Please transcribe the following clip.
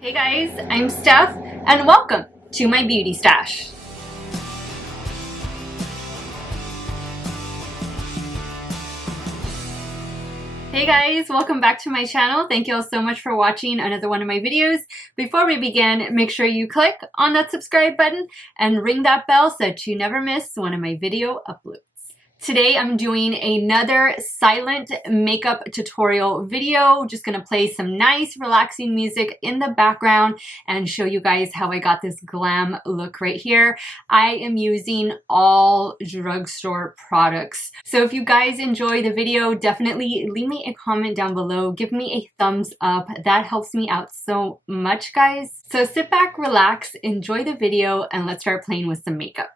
Hey guys, I'm Steph and welcome to my beauty stash. Hey guys, welcome back to my channel. Thank you all so much for watching another one of my videos. Before we begin, make sure you click on that subscribe button and ring that bell so that you never miss one of my video uploads. Today I'm doing another silent makeup tutorial video. Just gonna play some nice relaxing music in the background and show you guys how I got this glam look right here. I am using all drugstore products. So if you guys enjoy the video, definitely leave me a comment down below. Give me a thumbs up. That helps me out so much, guys. So sit back, relax, enjoy the video, and let's start playing with some makeup.